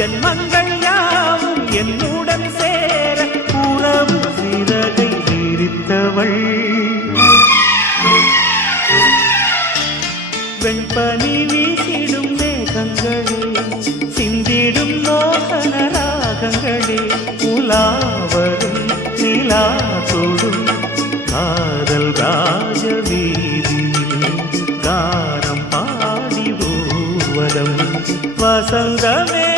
ஜன்மங்கள் யாவும் என்னுடன் சேர உறவு சிறகை விரித்தவள். வெண்பனி வீசிடும் மேகங்களே, சிந்திடும் மோகன ராகங்களே, உலாவரும் நிலா தொடும் காதல் ராஜ வீதியில் கானம் பாடி ஊர்வலம். வசந்தமே